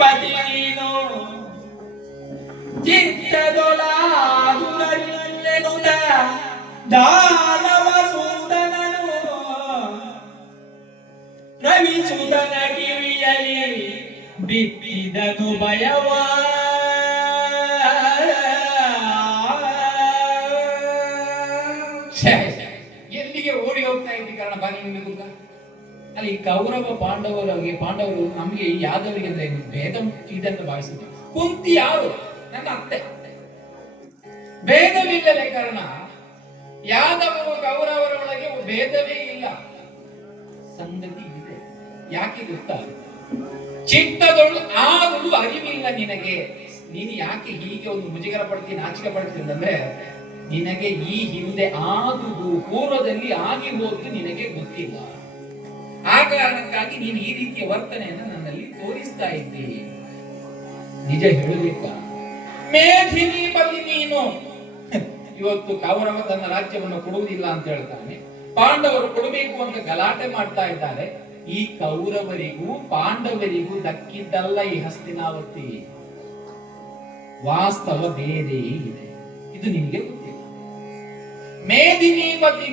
ಪತಿ ನೀನು ಸೂತನನು ರವಿಸುತನ ಕಿವಿಯಲಿ ಬಿತ್ತಿದನು ಭಯವ ಛೆ, ಛೆ, ಎಲ್ಲಿಗೆ ಓಡಿ ಹೋಗ್ತಾ ಇದ್ದಿ ಕಾರಣ ಬಾರಿ? ಅಲ್ಲಿ ಕೌರವ ಪಾಂಡವರಿಗೆ ಪಾಂಡವರು ನಮಗೆ ಯಾದವರಿಗೆ ಅಂದ್ರೆ? ಭೇದ ಅಂತ ಭಾವಿಸುತ್ತೆ. ಕುಂತಿ ಯಾರು? ನನ್ನ ಅತ್ತೆ. ಭೇದವಿಲ್ಲದೆ ಕಾರಣ ಯಾದವರು ಕೌರವರ ಒಳಗೆ ಭೇದವೇ ಇಲ್ಲ. ಸಂಗತಿ ಇದೆ. ಯಾಕೆ ಗೊತ್ತಾ? ಚಿತ್ತದೊಳು ಆಗುವುದು ಅರಿವಿಲ್ಲ ನಿನಗೆ. ನೀನು ಯಾಕೆ ಹೀಗೆ ಒಂದು ಮುಜುಗರ ಪಡ್ತೀನಿ ನಾಚಿಕೆ ಪಡ್ತೀನಿ ಅಂದ್ರೆ ನಿನಗೆ ಈ ಹಿಂದೆ ಆದುದು ಪೂರ್ವದಲ್ಲಿ ಆಗಿ ಹೋದ್ದು ನಿನಗೆ ಗೊತ್ತಿಲ್ಲ. ಕಾರಣಕ್ಕಾಗಿ ನೀನು ಈ ರೀತಿಯ ವರ್ತನೆಯನ್ನು ನನ್ನಲ್ಲಿ ತೋರಿಸ್ತಾ ಇದ್ದೀನಿ ನಿಜ ಹೇಳಬೇಕ ಮೇಧಿನಿ ಬಲಿ ನೀನು. ಇವತ್ತು ಕೌರವ ತನ್ನ ರಾಜ್ಯವನ್ನು ಕೊಡುವುದಿಲ್ಲ ಅಂತ ಹೇಳ್ತಾನೆ. ಪಾಂಡವರು ಕೊಡಬೇಕು ಅಂತ ಗಲಾಟೆ ಮಾಡ್ತಾ ಇದ್ದಾರೆ. ಈ ಕೌರವರಿಗೂ ಪಾಂಡವರಿಗೂ ದಕ್ಕಿದ್ದಲ್ಲ ಈ ಹಸ್ತಿನಾವತಿ. ವಾಸ್ತವ ಬೇರೆ ಇದೆ. ಇದು ನಿಮಗೆ ಗೊತ್ತಿಲ್ಲ. ಮೇದಿನಿ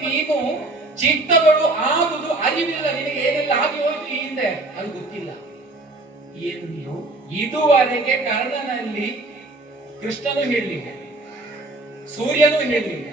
ನೀನು ಚಿತ್ತಗಳು ಆಗುದು ಎಂದು ಇದುವರೆಗೆ ಕರ್ಣನಲ್ಲಿ ಕೃಷ್ಣನು ಹೇಳಲಿಲ್ಲ ಸೂರ್ಯನು ಹೇಳಲಿಲ್ಲ